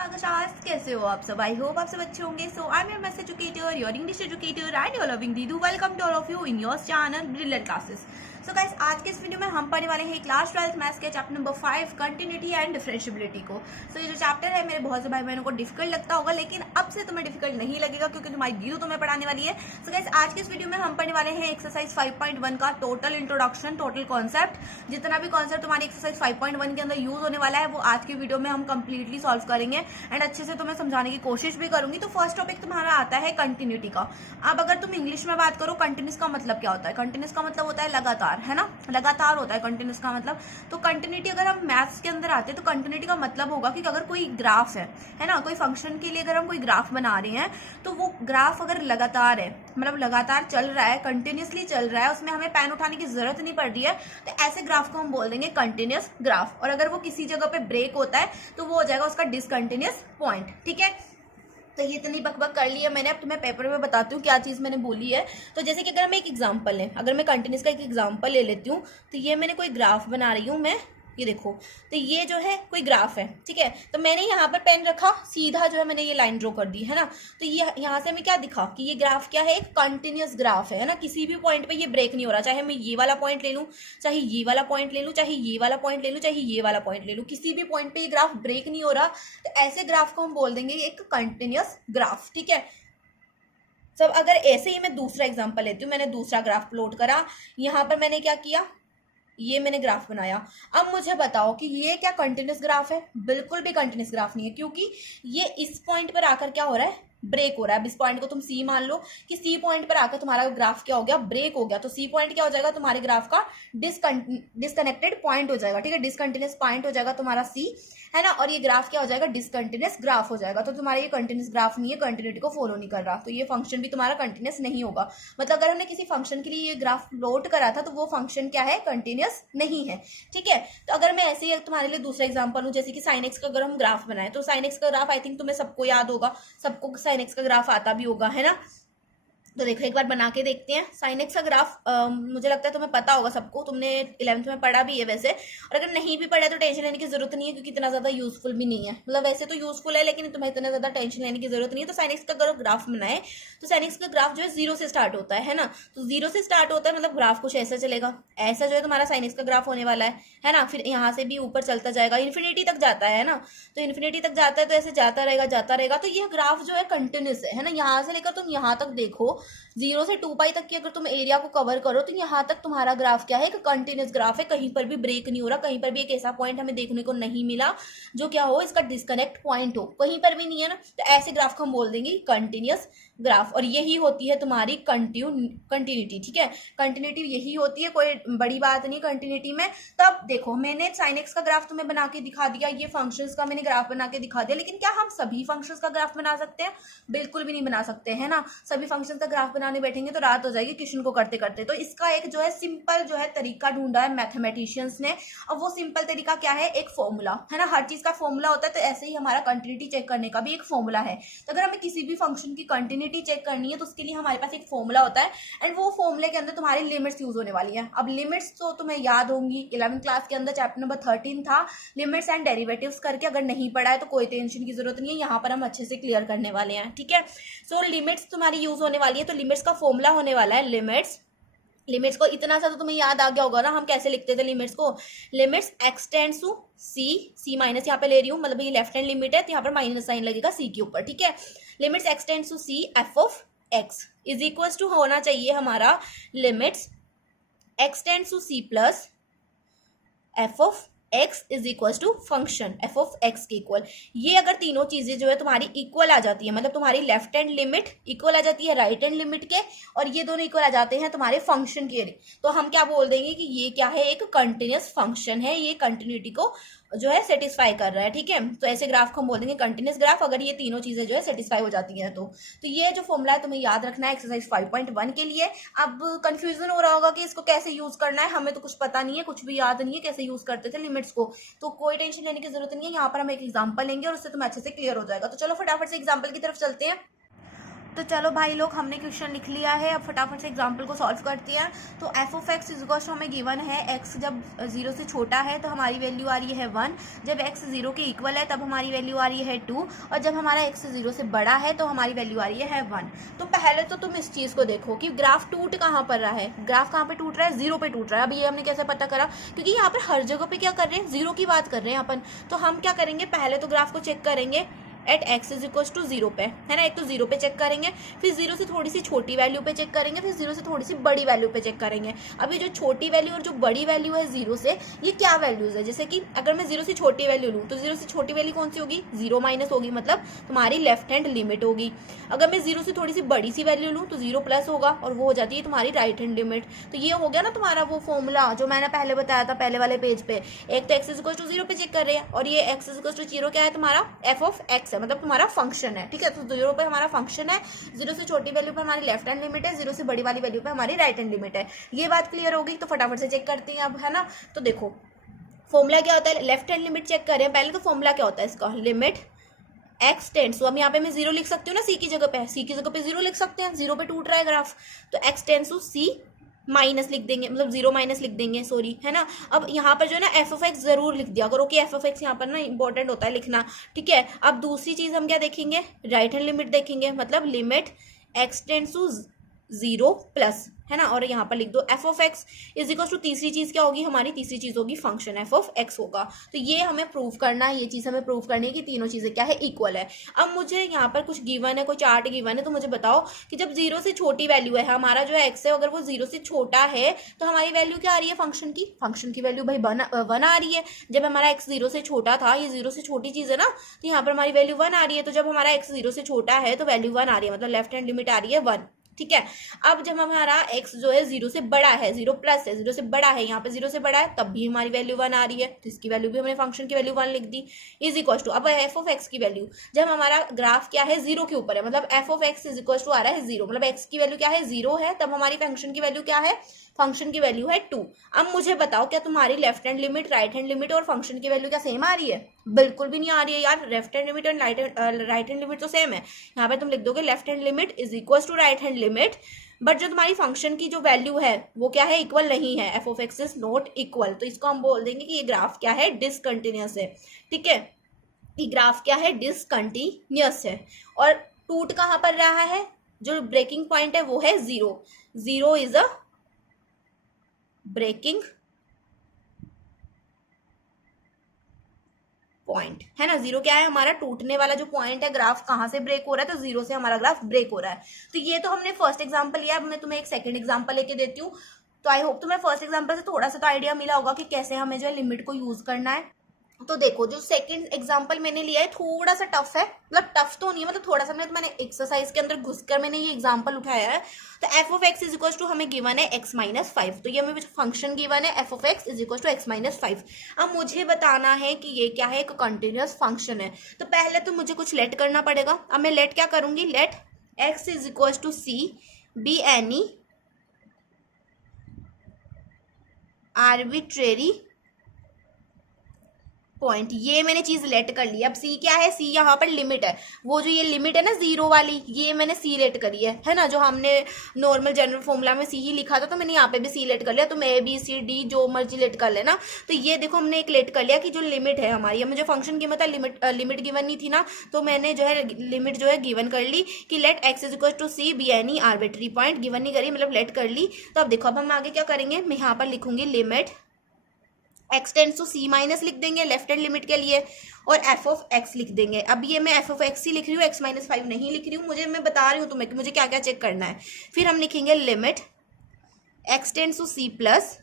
स्वागत। कैसे हो आप सब? आई होप आप सब अच्छे होंगे। So I am your maths educator, your English educator and your loving दीदू। Welcome to all of you in your channel brilliant classes. So guys, आज के इस वीडियो में हम पढ़ने वाले हैं क्लास 12 मैथ्स के chapter number 5 continuity and differentiability को। सो ये जो चैप्टर है मेरे बहुत से भाई बहनों को डिफिकल्ट लगता होगा, लेकिन अब से तुम्हें डिफिकल्ट नहीं लगेगा क्योंकि तुम्हारी दीदू तुम्हें पढ़ाने वाली है। सो गाइस, आज के इस वीडियो में हम पढ़ने वाले हैं एक्सरसाइज 5.1 का टोटल इंट्रोडक्शन, टोटल कॉन्सेप्ट। जितना भी कॉन्सेप्ट तुम्हारी एक्सरसाइज 5.1 के अंदर यूज होने वाला है वो आज की वीडियो में हम कंप्लीटली सॉल्व करेंगे एंड अच्छे से तुम्हें समझाने की कोशिश भी करूंगी। तो फर्स्ट टॉपिक तुम्हारा आता है कंटिन्यूटी का। अब अगर तुम इंग्लिश में बात करो, कंटिन्यूस का मतलब क्या होता है? कंटिन्यूस का मतलब होता है लगातार, है ना? लगातार होता है कंटिन्यूस का मतलब। तो कंटिन्यूटी अगर हम मैथ्स के अंदर आते हैं तो कंटिन्यूटी का मतलब होगा कि अगर कोई ग्राफ है ना, कोई फंक्शन के लिए अगर हम कोई ग्राफ बना रहे हैं तो वो ग्राफ अगर लगातार है, मतलब लगातार चल रहा है, कंटिन्यूसली चल रहा है, उसमें हमें पेन उठाने की जरूरत नहीं पड़ रही है, तो ऐसे ग्राफ को हम बोल देंगे कंटिन्यूस ग्राफ। और अगर वो किसी जगह पे ब्रेक होता है तो वो हो जाएगा उसका डिसकंटिन्यूस पॉइंट। ठीक है, तो ये इतनी बकबक कर ली है मैंने। अब तुम्हें पेपर में बताती हूँ क्या चीज़ मैंने बोली है। तो जैसे कि अगर हम एक एग्जांपल लें, अगर मैं कंटिन्यूस का एक एग्जांपल ले लेती हूँ, तो ये मैंने कोई ग्राफ बना रही हूँ मैं, ये देखो, तो ये जो है कोई ग्राफ है, ठीक है। तो मैंने यहाँ पर पेन रखा, सीधा जो है मैंने ये लाइन ड्रॉ कर दी, है ना। तो ये यहाँ से हमें क्या दिखा कि ये ग्राफ क्या है? एक कंटिन्यूस ग्राफ है ना। किसी भी पॉइंट पे ये ब्रेक नहीं हो रहा, चाहे मैं ये वाला पॉइंट ले लूँ, चाहे ये वाला पॉइंट ले लूँ, चाहे ये वाला पॉइंट ले लूँ, चाहे ये वाला पॉइंट ले लूँ, किसी भी पॉइंट पे ये ग्राफ ब्रेक नहीं हो रहा। तो ऐसे ग्राफ को हम बोल देंगे एक कंटिन्यूस ग्राफ। ठीक है, सब अगर ऐसे ही मैं दूसरा एग्जांपल लेती हूँ, मैंने दूसरा ग्राफ प्लॉट करा, यहाँ पर मैंने क्या किया, ये मैंने ग्राफ बनाया। अब मुझे बताओ कि ये क्या कंटिन्यूस ग्राफ है? बिल्कुल भी कंटिन्यूस ग्राफ नहीं है, क्योंकि ये इस पॉइंट पर आकर क्या हो रहा है? ब्रेक हो रहा है। अब इस पॉइंट को तुम सी मान लो कि सी पॉइंट पर आकर तुम्हारा ग्राफ क्या हो गया? ब्रेक हो गया। तो सी पॉइंट क्या हो जाएगा? तुम्हारे ग्राफ का डिसकनेक्टेड पॉइंट हो जाएगा। ठीक है, डिसकंटिन्यूस पॉइंट हो जाएगा तुम्हारा सी, है ना। और ये ग्राफ क्या हो जाएगा? डिसकंटिन्यूस ग्राफ हो जाएगा। तो तुम्हारा ये कंटिन्यूस ग्राफ नहीं है, कंटिन्यूटी को फॉलो नहीं कर रहा, तो ये फंक्शन भी तुम्हारा कंटिन्यूस नहीं होगा। मतलब अगर हमने किसी फंक्शन के लिए ये ग्राफ प्लॉट करा था तो वो फंक्शन क्या है? कंटिन्यूस नहीं है। ठीक है, तो अगर मैं ऐसे ही तुम्हारे लिए दूसरा एग्जांपल हूँ, जैसे कि साइन एक्स का अगर हम ग्राफ बनाए, तो साइन एक्स का ग्राफ आई थिंक तुम्हें सबको याद होगा, सबको साइन एक्स का ग्राफ आता भी होगा, है ना। तो देखो एक बार बना के देखते हैं साइन एक्स का ग्राफ। मुझे लगता है तुम्हें पता होगा सबको, तुमने 11th में पढ़ा भी है वैसे। और अगर नहीं भी पढ़ा तो टेंशन लेने की जरूरत नहीं है, क्योंकि इतना ज्यादा यूजफुल भी नहीं है। मतलब वैसे तो यूजफुल है, लेकिन तुम्हें इतना ज्यादा टेंशन लेने की जरूरत नहीं है। तो साइन एक्स का अगर ग्राफ बनाए तो साइन एक्स का ग्राफ जो है 0 से स्टार्ट होता है ना। तो 0 से स्टार्ट होता है, मतलब ग्राफ कुछ ऐसा चलेगा, ऐसा जो है तुम्हारा साइन एक्स का ग्राफ होने वाला है ना। फिर यहाँ से भी ऊपर चलता जाएगा, इन्फिनिटी तक जाता है ना। तो इन्फिनिटी तक जाता है, तो ऐसे जाता रहेगा जाता रहेगा। तो ये ग्राफ जो है कंटिन्यूस है ना। यहाँ से लेकर तुम यहाँ तक देखो, 0 से 2 पाई तक की अगर तुम एरिया को कवर करो तो यहाँ तक तुम्हारा ग्राफ क्या है? एक कंटिन्यूस ग्राफ है। कहीं पर भी ब्रेक नहीं हो रहा, कहीं पर भी एक ऐसा पॉइंट हमें देखने को नहीं मिला जो क्या हो, इसका डिस्कनेक्ट पॉइंट हो, कहीं पर भी नहीं है ना। तो ऐसे ग्राफ को हम बोल देंगे कंटिन्यूस ग्राफ। और यही होती है तुम्हारी कंटिन्यूटी। ठीक है, कंटिन्यूटी यही होती है, कोई बड़ी बात नहीं कंटिन्यूटी में। तब देखो मैंने साइन एक्स का ग्राफ तुम्हें बना के दिखा दिया, ये फंक्शंस का मैंने ग्राफ बना के दिखा दिया, लेकिन क्या हम सभी फंक्शंस का ग्राफ बना सकते हैं? बिल्कुल भी नहीं बना सकते, है ना। सभी फंक्शंस का ग्राफ बनाने बैठेंगे तो रात हो जाएगी क्वेश्चन को करते करते। तो इसका एक जो है सिंपल जो है तरीका ढूंढा है मैथमेटिशियंस ने। और वो सिंपल तरीका क्या है? एक फॉर्मूला, है ना। हर चीज का फॉर्मूला होता है, तो ऐसे ही हमारा कंटिन्यूटी चेक करने का भी एक फॉर्मूला है। तो अगर हमें किसी भी फंक्शन की कंटिन्यूटी चेक करनी है तो उसके लिए हमारे पास एक फॉर्मूला होता है, एंड वो फॉर्मूले के अंदर तुम्हारी लिमिट्स यूज होने वाली है। अब लिमिट्स तो तुम्हें याद होंगी, 11th क्लास के अंदर चैप्टर नंबर 13 था लिमिट्स एंड डेरिवेटिव्स करके। अगर नहीं पढ़ा है तो कोई टेंशन की जरूरत नहीं है, यहाँ पर हम अच्छे से क्लियर करने वाले हैं। ठीक है, सो लिमिट्स तुम्हारी यूज होने वाली है। तो लिमिट्स का फॉर्मूला होने वाला है लिमिट्स को इतना सा तो तुम्हें याद आ गया होगा ना, हम कैसे लिखते थे लिमिट्स को। Limits x tends to c minus यहाँ पे ले रही हूँ, मतलब ये लेफ्ट हैंड लिमिट है तो यहाँ पर माइनस साइन लगेगा सी के ऊपर। ठीक है, limits x tends to c f of x is equal to होना चाहिए हमारा limits x tends to c plus f of x is equal to function f of x के इक्वल। ये अगर तीनों चीजें जो है तुम्हारी इक्वल आ जाती है, मतलब तुम्हारी लेफ्ट हैंड लिमिट इक्वल आ जाती है राइट हैंड लिमिट के, और ये दोनों इक्वल आ जाते हैं तुम्हारे फंक्शन के, तो हम क्या बोल देंगे कि ये क्या है? एक कंटिन्यूस फंक्शन है, ये कंटिन्यूटी को जो है सेटिस्फाई कर रहा है। ठीक है, तो ऐसे ग्राफ को हम बोल देंगे कंटिन्यूस ग्राफ, अगर ये तीनों चीजें जो है सेटिस्फाई हो जाती हैं। तो ये जो फॉर्मूला है तुम्हें याद रखना है एक्सरसाइज 5.1 के लिए। अब कंफ्यूजन हो रहा होगा कि इसको कैसे यूज करना है, हमें तो कुछ पता नहीं है, कुछ भी याद नहीं है कैसे यूज करते थे लिमिट्स को। तो कोई टेंशन लेने की जरूरत नहीं है, यहाँ पर हम एक एग्जाम्पल लेंगे और उससे तुम्हें अच्छे से क्लियर हो जाएगा। तो चलो फटाफट से एग्जाम्पल की तरफ चलते हैं। तो चलो भाई लोग, हमने क्वेश्चन लिख लिया है। अब फटाफट से एग्जाम्पल को सॉल्व करते हैं। तो f of x is equal to हमें गिवन है एक्स जब 0 से छोटा है तो हमारी वैल्यू आ रही है 1, जब एक्स 0 के इक्वल है तब हमारी वैल्यू आ रही है 2, और जब हमारा एक्स 0 से बड़ा है तो हमारी वैल्यू आ रही है 1। तो पहले तो तुम इस चीज़ को देखो कि ग्राफ टूट कहाँ पर रहा है। ग्राफ कहाँ पे टूट रहा है? 0 पे टूट रहा है। अब ये हमने कैसे पता करा? क्योंकि यहाँ पर हर जगह पे क्या कर रहे हैं? 0 की बात कर रहे हैं अपन। तो हम क्या करेंगे, पहले तो ग्राफ को चेक करेंगे at x is equal to 0 पे, है ना। एक तो 0 पे चेक करेंगे, फिर 0 से थोड़ी सी छोटी वैल्यू पे चेक करेंगे, फिर 0 से थोड़ी सी बड़ी वैल्यू पे चेक करेंगे। अभी जो छोटी वैल्यू और जो बड़ी वैल्यू है 0 से, ये क्या वैल्यूज है? जैसे कि अगर मैं 0 से छोटी वैल्यू लूँ तो 0 से छोटी वैल्यू कौन सी होगी? 0 माइनस होगी, मतलब तुम्हारी लेफ्ट हैंड लिमिट होगी। अगर मैं 0 से थोड़ी सी बड़ी सी वैल्यू लूँ तो 0 प्लस होगा, और वो हो जाती है तुम्हारी राइट हैंड लिमिट। तो ये हो गया ना तुम्हारा वो फॉर्मूला जो मैंने पहले बताया था पहले वाले पेज पे। एक तो एक्स इज इक्वल टू 0 पे चेक कर रहे हैं, और ये एक्स इज इक्वल टू 0 क्या है? तुम्हारा एफ ऑफ एक्स है, मतलब तुम्हारा फंक्शन है, ठीक है। तो 0 पे हमारा फंक्शन है, 0 से छोटी वैल्यू पे हमारी लेफ्ट हैंड लिमिट है, 0 से बड़ी वाली वैल्यू पे हमारी राइट हैंड लिमिट है। ये बात क्लियर होगी? तो फटाफट से चेक करते हैं अब, है ना। तो देखो फॉर्मूला क्या होता है, लेफ्ट हैंड लिमिट चेक करें पहले। तो फॉर्मूला क्या होता है इसका? लिमिट एक्स टेंड्स टू, अब यहाँ पे मैं 0 लिख सकती हूँ ना, सी की जगह पे, सी की जगह पे 0 लिख सकते हैं, 0 पे टूट रहा है ग्राफ। तो x tends to c minus लिख देंगे, मतलब 0 माइनस लिख देंगे, सॉरी, है ना। अब यहाँ पर जो है ना एफ ऑफ एक्स जरूर लिख दिया करो कि एफ ऑफ एक्स यहाँ पर ना इंपॉर्टेंट होता है लिखना, ठीक है। अब दूसरी चीज हम क्या देखेंगे? राइट हैंड लिमिट देखेंगे, मतलब limit x tends to 0 plus, है ना। और यहाँ पर लिख दो f of x is equal to, तीसरी चीज क्या होगी हमारी? तीसरी चीज होगी फंक्शन एफ ऑफ एक्स होगा। तो ये हमें प्रूव करना है, ये चीज हमें प्रूव करनी है कि तीनों चीजें क्या है? इक्वल है। अब मुझे यहाँ पर कुछ गिवन है, कोई चार्ट गिवन है, तो मुझे बताओ कि जब 0 से छोटी वैल्यू है हमारा जो है एक्स है, अगर वो 0 से छोटा है तो हमारी वैल्यू क्या आ रही है फंक्शन की? फंक्शन की वैल्यू भाई 1 आ रही है। जब हमारा एक्स 0 से छोटा था, ये 0 से छोटी चीज है ना, तो यहाँ पर हमारी वैल्यू 1 आ रही है। तो जब हमारा एक्स 0 से छोटा है तो वैल्यू 1 आ रही है, मतलब लेफ्ट हैंड लिमिट आ रही है 1, ठीक है। अब जब हमारा x जो है 0 से बड़ा है, 0 प्लस है, 0 से बड़ा है, यहाँ पे 0 से बड़ा है, तब भी हमारी वैल्यू 1 आ रही है, तो इसकी वैल्यू भी हमने फंक्शन की वैल्यू 1 लिख दी। इज इक्वल टू, अब एफ ऑफ एक्स की वैल्यू, जब हमारा ग्राफ क्या है 0 के ऊपर है, मतलब F of x is equal to आ रहा है 0, मतलब x की वैल्यू क्या है? 0 है, तब हमारी फंक्शन की वैल्यू क्या है? फंक्शन की वैल्यू है 2। अब मुझे बताओ क्या तुम्हारी left hand limit, right hand limit और फंक्शन की वैल्यू क्या सेम आ रही है? बिल्कुल भी नहीं आ रही है यार। लेफ्ट हैंड लिमिट और राइट हैंड लिमिट तो सेम है। यहाँ पे तुम लिख दोगे left hand limit is equal to right hand limit, but जो तुम्हारी फंक्शन की जो वैल्यू है वो क्या है? इक्वल नहीं है, f of x is not equal. तो इसको हम बोल देंगे कि ये ग्राफ क्या है? डिसकंटिन्यूअस है, ठीक है। ये ग्राफ क्या है? डिसकंटिन्यूअस है। और टूट कहाँ पर रहा है? जो ब्रेकिंग पॉइंट है वो है 0। 0 इज अ ब्रेकिंग पॉइंट, है ना। 0 क्या है? हमारा टूटने वाला जो पॉइंट है, ग्राफ कहाँ से ब्रेक हो रहा है? तो 0 से हमारा ग्राफ ब्रेक हो रहा है। तो ये तो हमने फर्स्ट एग्जांपल लिया। अब मैं तुम्हें एक सेकंड एग्जांपल लेके देती हूँ। तो आई होप तुम्हें फर्स्ट एग्जांपल से थोड़ा सा तो आइडिया मिला होगा कि कैसे हमें जो है लिमिट को यूज करना है। तो देखो जो सेकंड एग्जांपल मैंने लिया है थोड़ा सा टफ है, मतलब टफ तो नहीं है, मतलब थोड़ा सा मैंने एक्सरसाइज के अंदर घुसकर मैंने ये एग्जांपल उठाया है। तो f of x is equal to हमें गिवन है एक्स माइनस 5, तो ये हमें फंक्शन गिवन है f of x is equal to x minus 5। अब मुझे बताना है कि ये क्या है? एक कंटिन्यूअस फंक्शन है। तो पहले तो मुझे कुछ लेट करना पड़ेगा। अब मैं लेट क्या करूंगी? Let x is equal to c be any arbitrary point. ये मैंने चीज लेट कर ली। अब सी क्या है? सी यहाँ पर लिमिट है, वो जो ये लिमिट है ना 0 वाली, ये मैंने सी लेट करी है ना। जो हमने नॉर्मल जनरल फॉर्मूला में सी ही लिखा था, तो मैंने यहाँ पे भी सी लेट कर लिया। तो मैं ए बी सी डी जो मर्जी लेट कर लेना। तो ये देखो हमने एक लेट कर लिया कि जो लिमिट है हमारी, मुझे फंक्शन की मतलब लिमिट गिवन नहीं थी ना, तो मैंने जो है लिमिट जो है गिवन कर ली कि let x is equal to c be any arbitrary point. Given नहीं करी, मतलब लेट कर ली। तो अब देखो अब हम आगे क्या करेंगे? मैं यहाँ पर लिखूंगी limit x tends to c minus लिख देंगे लेफ्ट हैंड लिमिट के लिए, और एफ ऑफ एक्स लिख देंगे। अब ये मैं एफ ऑफ एक्स ही लिख रही हूँ, एक्स माइनस 5 नहीं लिख रही हूँ। मैं बता रही हूँ तुम्हें कि मुझे क्या क्या चेक करना है। फिर हम लिखेंगे limit x tends to c plus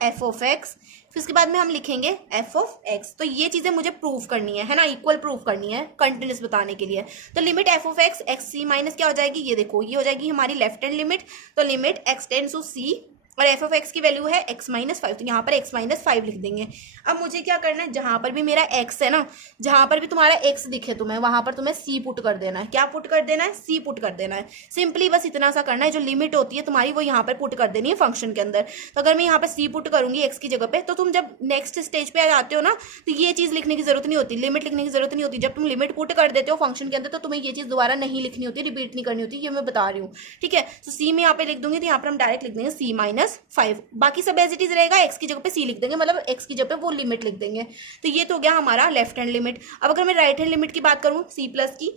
f of x, फिर उसके बाद में हम लिखेंगे एफ ऑफ एक्स। तो ये चीजें मुझे प्रूव करनी है ना, इक्वल प्रूव करनी है कंटिन्यूअस बताने के लिए। तो limit f of x x c minus क्या हो जाएगी? ये देखो ये हो जाएगी हमारी लेफ्ट हैंड लिमिट। तो limit x tends to c और एफ ऑफ एक्स की वैल्यू है x माइनस 5, तो यहाँ पर x माइनस 5 लिख देंगे। अब मुझे क्या करना है, जहाँ पर भी मेरा x है ना, जहाँ पर भी तुम्हारा x दिखे तुम्हें, वहाँ पर तुम्हें c पुट कर देना है। क्या पुट कर देना है? c पुट कर देना है। सिंपली बस इतना सा करना है, जो लिमिट होती है तुम्हारी वो यहाँ पर पुट कर देनी है फंक्शन के अंदर। तो अगर मैं यहाँ पर c पुट करूंगी x की जगह पे, तो तुम जब नेक्स्ट स्टेज पे आ जाते हो ना, तो ये चीज़ लिखने की जरूरत नहीं होती, लिमिट लिखने की जरूरत नहीं होती। जब तुम लिमिट पुट कर देते हो फंक्शन के अंदर, तो तुम्हें ये चीज़ दोबारा नहीं लिखनी होती, रिपीट नहीं करनी होती, ये मैं बता रही हूँ, ठीक है। तो c में यहाँ पे लिख दूंगी, तो यहाँ पर हम डायरेक्ट लिख देंगे c माइनस 5, बाकी सब एज इट इज रहेगा, x की जगह पे c लिख देंगे, मतलब x की जगह पे वो लिमिट लिख देंगे। तो ये तो हो गया हमारा लेफ्ट हैंड लिमिट। अब अगर मैं राइट हैंड लिमिट की बात करूँ c प्लस की,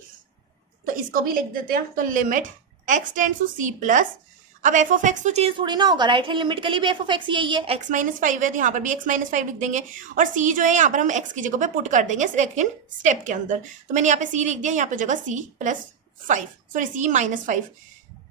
तो इसको भी लिख देते हैं। तो limit x tends to c plus, अब एफ ऑफ एक्स तो चेंज थोड़ी ना होगा, राइट हैंड लिमिट के लिए भी एफ ऑफ एक्स यही है, x माइनस 5 है, तो यहाँ पर भी x माइनस 5 लिख देंगे। और c जो है यहाँ पर हम x की जगह पे पुट कर देंगे सेकंड स्टेप के अंदर। तो मैंने यहाँ पे c लिख दिया, यहाँ पे जगह c plus 5, sorry c minus 5,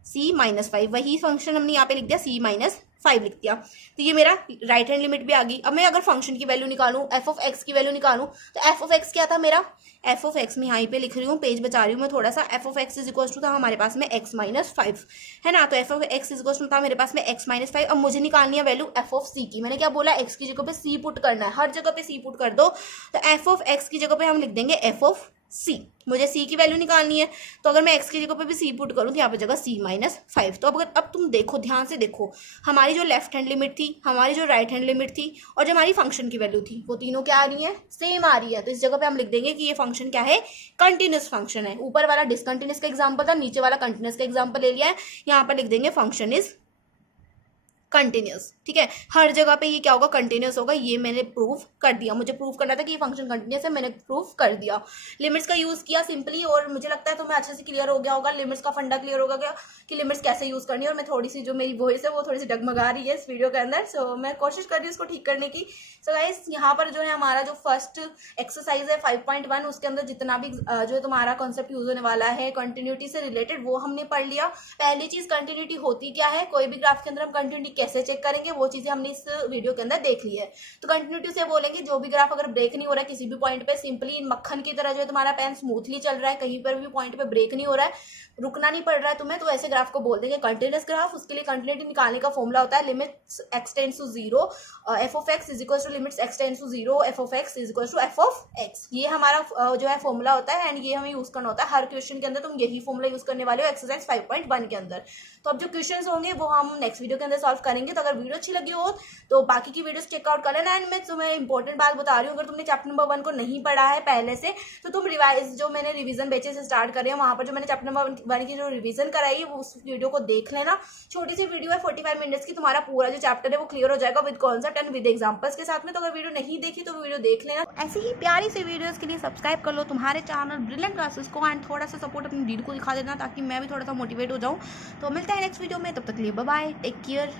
c minus 5, वही फंक्शन हमने यहाँ पे लिख दिया, c माइनस 5 लिख दिया। तो ये मेरा राइट हैंड लिमिट भी आ गई। अब मैं अगर फंक्शन की वैल्यू निकालूं, एफ ऑफ एक्स की वैल्यू निकालूं, तो एफ ऑफ एक्स क्या था मेरा, एफ ऑफ एक्स में यहाँ पे लिख रही हूँ, पेज बचा रही हूँ मैं थोड़ा सा। F of x is equal to था हमारे पास में x माइनस 5, है ना। तो f of x is equal to था मेरे पास में x माइनस 5। अब मुझे निकालनी है वैल्यू एफ ऑफ सी की। मैंने क्या बोला, x की जगह पे c पुट करना है, हर जगह पे c पुट कर दो। तो एफ ऑफ एक्स की जगह पे हम लिख देंगे एफ ऑफ c, मुझे c की वैल्यू निकालनी है। तो अगर मैं x की जगह पे भी c पुट करूँ, तो यहाँ पे जगह c माइनस 5। तो अब तुम देखो, ध्यान से देखो, हमारी जो लेफ्ट हैंड लिमिट थी, हमारी जो राइट हैंड लिमिट थी, और जो हमारी फंक्शन की वैल्यू थी, वो तीनों क्या आ रही है, सेम आ रही है। तो इस जगह पे हम लिख देंगे कि ये फंक्शन क्या है, कंटिन्यूस फंक्शन है। ऊपर वाला डिसकंटिन्यूस का एग्जाम्पल था, नीचे वाला कंटिन्यूस का एग्जाम्पल ले लिया है। यहाँ पर लिख देंगे फंक्शन इज कंटिन्यूस, ठीक है। हर जगह पे ये क्या होगा, कंटिन्यूस होगा। ये मैंने प्रूव कर दिया, मुझे प्रूव करना था कि ये फंक्शन कंटिन्यूस है, मैंने प्रूव कर दिया। लिमिट्स का यूज किया सिंपली, और मुझे लगता है तुम्हें अच्छे से क्लियर हो गया होगा, लिमिट्स का फंडा क्लियर होगा क्या कि लिमिट्स कैसे यूज करनी है। और मैं थोड़ी सी, जो मेरी वॉइस है वो थोड़ी सी डगमगा रही है इस वीडियो के अंदर, सो मैं कोशिश कर रही हूँ इसको ठीक करने की। सो गाइस, यहाँ पर जो है हमारा जो फर्स्ट एक्सरसाइज है 5.1, उसके अंदर जितना भी जो तुम्हारा कॉन्सेप्ट यूज होने वाला है कंटिन्यूटी से रिलेटेड, वो हमने पढ़ लिया। पहली चीज कंटिन्यूटी होती क्या है, कोई भी ग्राफ के अंदर हम कंटिन्यूटी कैसे चेक करेंगे, वो चीजें हमने इस वीडियो के अंदर देख ली है। तो कंटिन्यूटी से बोलेंगे, जो भी ग्राफ अगर ब्रेक नहीं हो रहा है किसी भी पॉइंट पे, सिंपली मक्खन की तरह जो है तुम्हारा पेन स्मूथली चल रहा है, कहीं पर भी पॉइंट पे ब्रेक नहीं हो रहा है, रुकना नहीं पड़ रहा है तुम्हें, तो ऐसे ग्राफ को बोल देंगे कंटिन्यूअस ग्राफ। उसके लिए कंटिन्यूटी निकालने का फॉर्मूला होता है limits x tends to 0 f of x is equal to limits x tends to 0 f of x is equal to f of x. ये हमारा जो है फॉर्मूला होता है, एंड ये हमें यूज करना होता है हर क्वेश्चन के अंदर। तुम यही फॉर्मूला यूज करने वाले हो एक्सरसाइज 5.1 के अंदर। तो अब जो क्वेश्चन होंगे वो हम नेक्स्ट वीडियो के अंदर सॉल्व करेंगे। तो अगर वीडियो अच्छी लगी हो तो बाकी की वीडियोस चेकआउट कर लेना। एंड मैं तुम्हें इंपॉर्टेंट बात बता रही हूँ, अगर तुमने चैप्टर नंबर 1 को नहीं पढ़ा है पहले से, तो तुम रिवाइज, जो मैंने रिवीजन बेचे से स्टार्ट करे हैं, वहां पर जो मैंने चैप्टर नंबर 1 की जो रिवीजन कराई है, वो उस वीडियो को देख लेना। छोटी सी वीडियो है 45 मिनट्स की, तुम्हारा पूरा जो चैप्टर है वो क्लियर हो जाएगा with concept and with examples के साथ में। तो अगर वीडियो नहीं देखी तो वीडियो देख लेना। ऐसी ही प्यारी सी वीडियोस के लिए सब्सक्राइब कर लो तुम्हारे चैनल ब्रिलियंट क्लासेस को, एंड थोड़ा सा सपोर्ट अपनी दीदी को दिखा देना, ताकि मैं भी थोड़ा सा मोटिवेट हो जाऊँ। तो मिलते हैं नेक्स्ट वीडियो में, तब तक के लिए बाय बाय, टेक केयर।